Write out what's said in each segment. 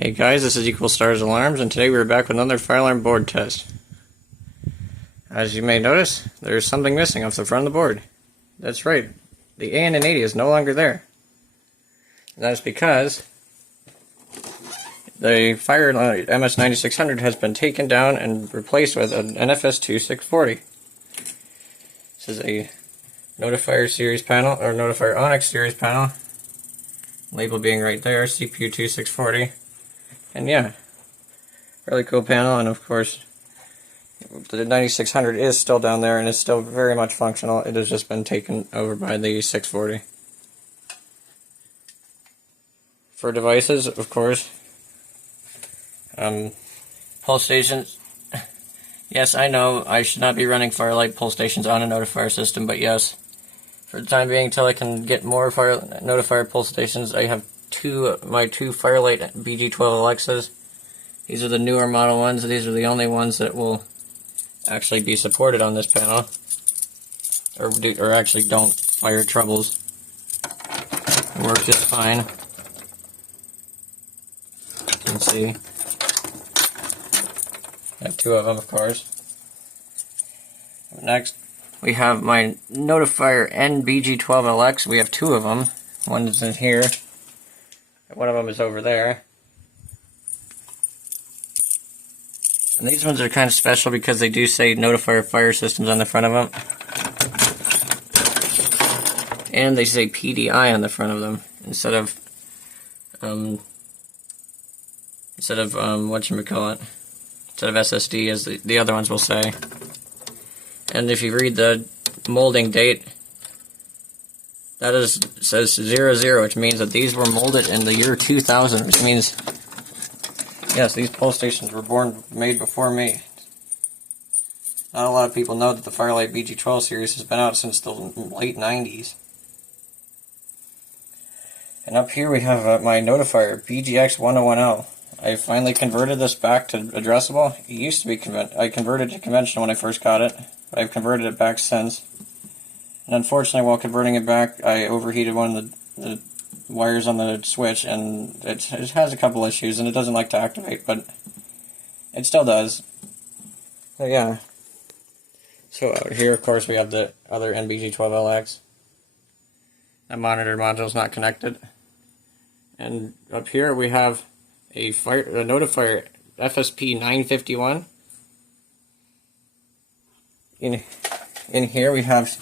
Hey guys, this is Equal Stars Alarms, and today we're back with another fire alarm board test. As you may notice, there's something missing off the front of the board. That's right, the AN80 is no longer there. And that's because the fire MS9600 has been taken down and replaced with an NFS2 640. This is a Notifier series panel, or Notifier Onyx series panel. Label being right there, CPU 2640. And yeah, really cool panel, and of course the 9600 is still down there and is still very much functional. It has just been taken over by the 640. For devices, of course, pull stations. Yes, I know I should not be running Firelight pull stations on a notifier system, but yes, for the time being, until I can get more notifier pull stations, I have my two Firelight BG12 Alexas. These are the newer model ones. These are the only ones that will actually be supported on this panel, or actually don't fire troubles. They work just fine. You can see I have two of them, of course. Next, we have my Notifier NBG12LX. We have two of them. One is in here. One of them is over there. And these ones are kind of special because they do say Notifier Fire Systems on the front of them. And they say PDI on the front of them instead of whatchamacallit, instead of SSD as the other ones will say. And if you read the molding date, that says 00, which means that these were molded in the year 2000, which means, yes, these pull stations were made before me. Not a lot of people know that the Firelight BG12 series has been out since the late 90s. And up here we have my Notifier BGX101L. I finally converted this back to addressable. It used to be I converted to conventional when I first got it, but I've converted it back since. And unfortunately, while converting it back, I overheated one of the wires on the switch, and it has a couple issues, and it doesn't like to activate, but it still does. So yeah. So out here, of course, we have the other NBG12LX. That monitor module is not connected. And up here we have a Notifier FSP 951. In here we have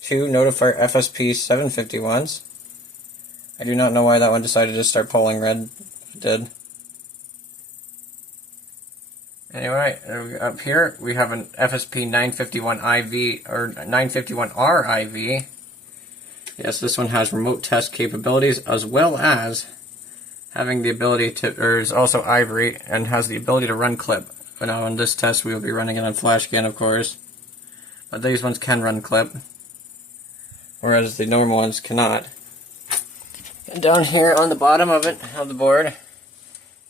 two Notifier FSP 751s. I do not know why that one decided to start pulling red. It did. Anyway, up here we have an FSP 951 IV, or 951R IV. Yes, this one has remote test capabilities, as well as having the ability to, or is also Ivory, and has the ability to run clip. But now on this test we will be running it on flash again, of course. But these ones can run clip, whereas the normal ones cannot. And down here on the bottom of the board,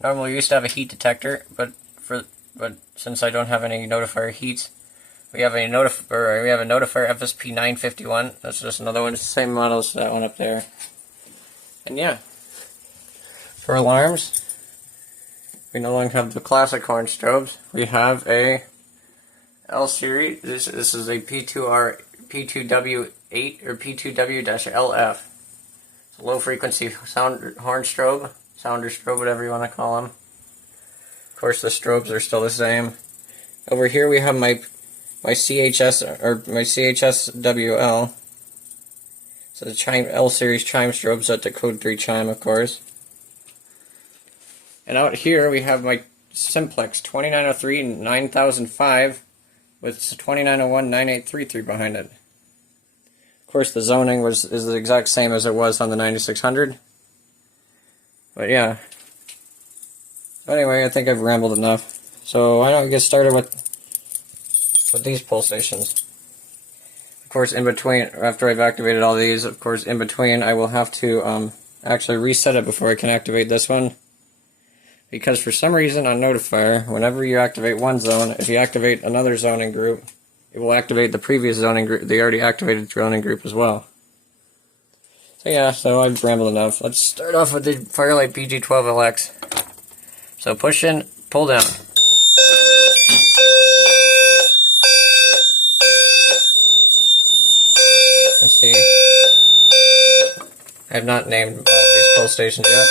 normally we used to have a heat detector, but since I don't have any Notifier heats, we have a Notifier FSP 951. That's just another one. It's the same model as that one up there. And yeah, for alarms, we no longer have the classic horn strobes. We have a L series. This is a P2W8 or P2W-LF. It's a low frequency horn strobe, sounder strobe, whatever you want to call them. Of course, the strobes are still the same. Over here we have my CHS, or my CHS-WL. So the chime L series chime strobes at the code 3 chime, of course. And out here we have my Simplex 2903 9005 with 2901 9833 behind it. Of course, the zoning is the exact same as it was on the 9600. But yeah. Anyway, I think I've rambled enough. So why don't we get started with these pull stations. Of course, in between, after I've activated all these, of course, in between, I will have to actually reset it before I can activate this one. Because for some reason on Notifier, whenever you activate one zone, if you activate another zoning group, it will activate the previous zoning group, the already activated zoning group as well. So yeah, so I've rambled enough. Let's start off with the Firelight BG12LX. So push in, pull down. Let's see. I have not named all of these pull stations yet.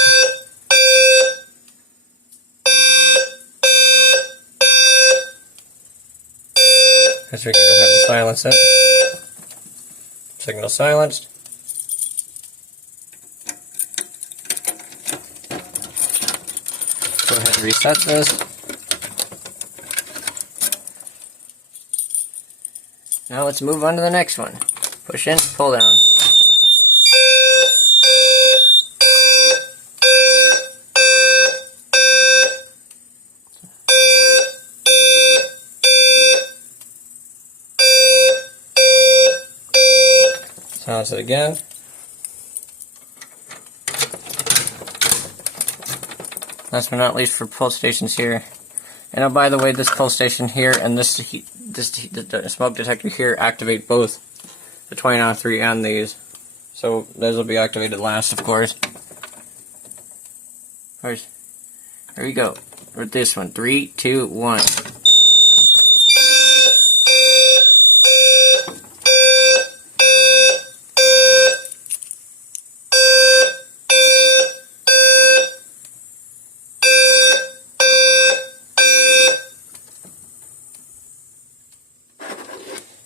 As we can go ahead and silence it. Signal silenced. Go ahead and reset this. Now let's move on to the next one. Push in, pull down. Silence it again. Last but not least for pull stations here. And oh, by the way, this pull station here and this smoke detector here activate both the 2903 and these. So those will be activated last, of course. Here we go. With this one. 3, 2, 1.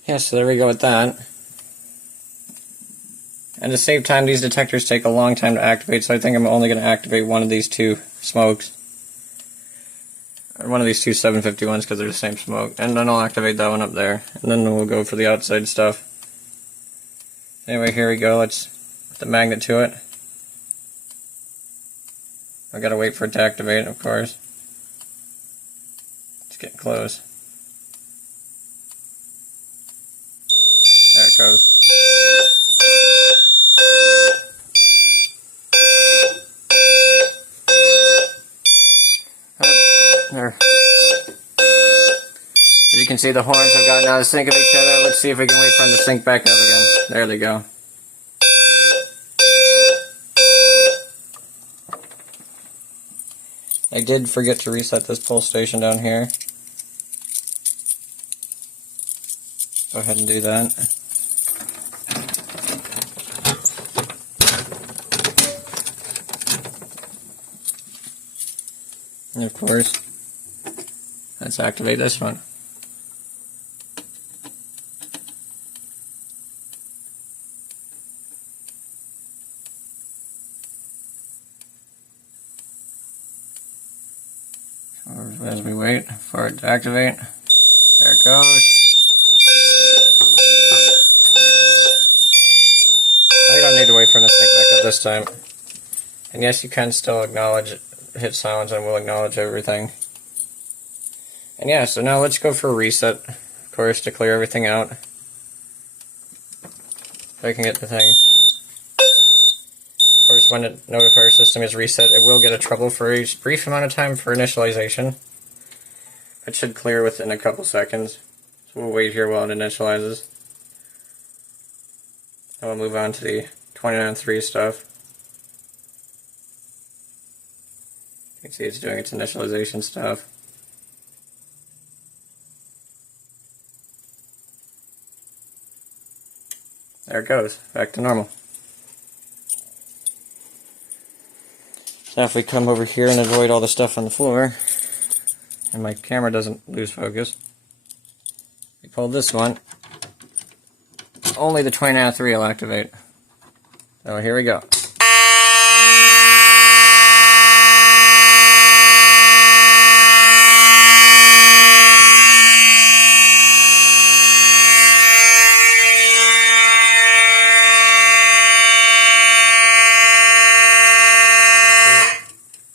Yeah, so there we go with that. At the same time, these detectors take a long time to activate, so I think I'm only going to activate one of these two smokes. Or one of these two 751s because they're the same smoke. And then I'll activate that one up there. And then we'll go for the outside stuff. Anyway, here we go. Let's put the magnet to it. I gotta wait for it to activate, of course. It's getting close. There it goes. There. As you can see, the horns have gotten out of sync of each other. Let's see if we can wait for them to sync back up again. There they go. I did forget to reset this pull station down here. Go ahead and do that. And of course, let's activate this one. As we wait for it to activate, there it goes. I don't need to wait for it to sync back up this time. And yes, you can still acknowledge it. Hit silence and we'll acknowledge everything. And yeah, so now let's go for a reset, of course, to clear everything out. So I can get the thing. Of course, when the notifier system is reset, it will get a trouble for a brief amount of time for initialization. It should clear within a couple seconds. So we'll wait here while it initializes. And we'll move on to the 29.3 stuff. You can see it's doing its initialization stuff. There it goes, back to normal. Now if we come over here and avoid all the stuff on the floor, and my camera doesn't lose focus, we pull this one, only the 29.3 will activate. So here we go.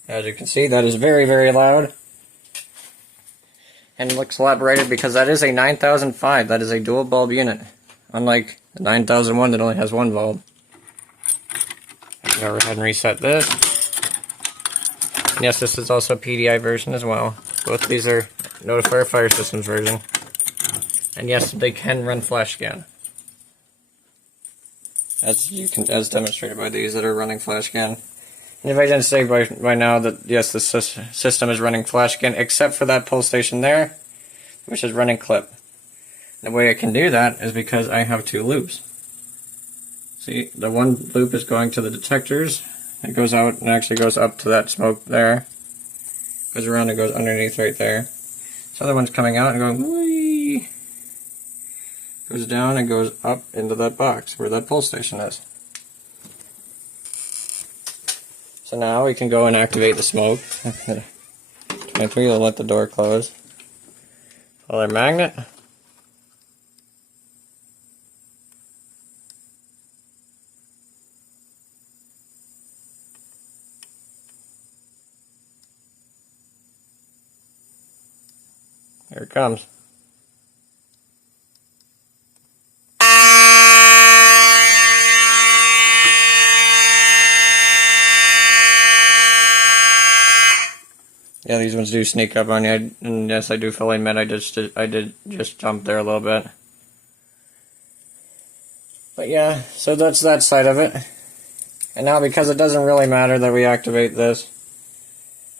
As you can see, that is very, very loud. And it looks a lot brighter because that is a 9005. That is a dual bulb unit. Unlike the 9001 that only has one bulb. I can go ahead and reset this. And yes, this is also a PDI version as well. Both of these are Notifier Fire Systems version. And yes, they can run flash scan. As demonstrated by these that are running flash scan. And if I didn't say by now that yes, the system is running flash again, except for that pull station there, which is running clip. The way I can do that is because I have two loops. See, the one loop is going to the detectors. It goes out and actually goes up to that smoke there. Goes around and goes underneath right there. This other one's coming out and going whee. Goes down and goes up into that box where that pull station is. So now we can go and activate the smoke. 23 will let the door close. Pull our magnet. Here it comes. Yeah, these ones do sneak up on you, and yes, I do fully admit I did just jump there a little bit. But yeah, so that's that side of it. And now, because it doesn't really matter that we activate this,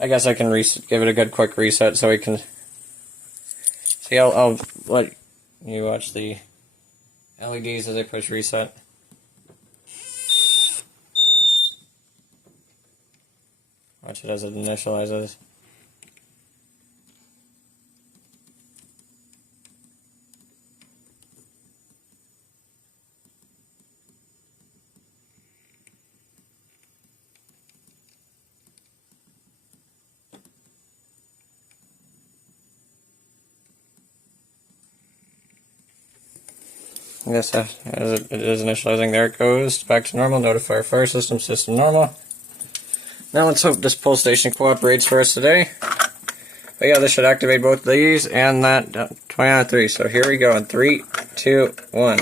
I guess I can give it a good quick reset so we can see. I'll let you watch the LEDs as I push reset. Watch it as it initializes. Yes, as it is initializing, there it goes. Back to normal. Notify fire system normal. Now let's hope this pull station cooperates for us today. But yeah, this should activate both these and that 20 out of 3. So here we go in 3, 2, 1.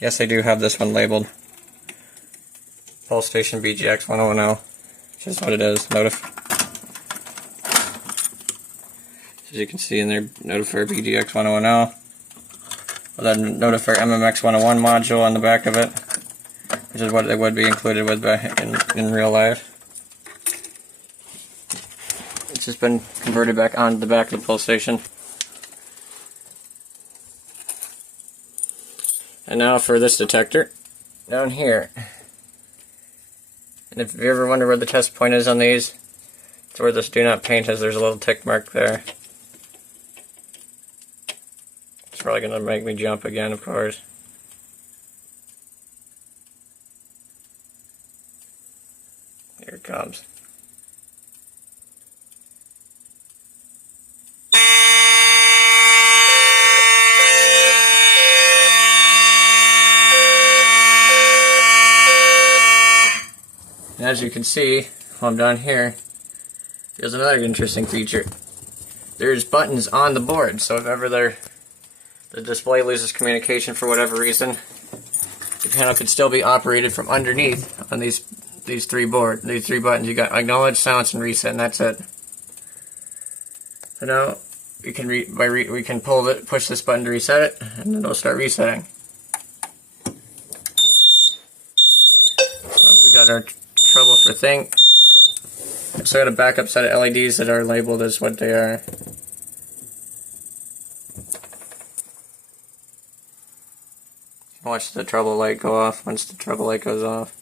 Yes, I do have this one labeled Pulse Station BGX 1010, which is what it is. As you can see in there, Notifier BGX 1010, with a Notifier MMX 101 module on the back of it, which is what it would be included with in real life. It's just been converted back onto the back of the Pulse Station. And now for this detector, down here. And if you ever wonder where the test point is on these, it's where this do not paint is. There's a little tick mark there. It's probably going to make me jump again, of course. Here it comes. And as you can see, while I'm down here, there's another interesting feature. There's buttons on the board, so if ever the display loses communication for whatever reason, the panel could still be operated from underneath on these three buttons. You got acknowledge, silence, and reset, and that's it. So now we can we can push this button to reset it, and then it'll start resetting. So we got our trouble for thing. So I got a backup set of LEDs that are labeled as what they are. Watch the trouble light go off once the trouble light goes off.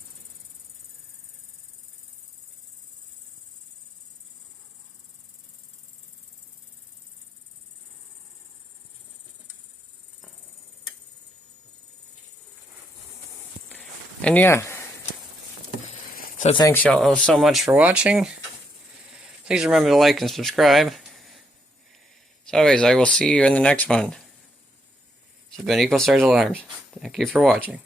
And yeah. So thanks y'all so much for watching. Please remember to like and subscribe. As always, I will see you in the next one. This has been Equal Stars Alarms. Thank you for watching.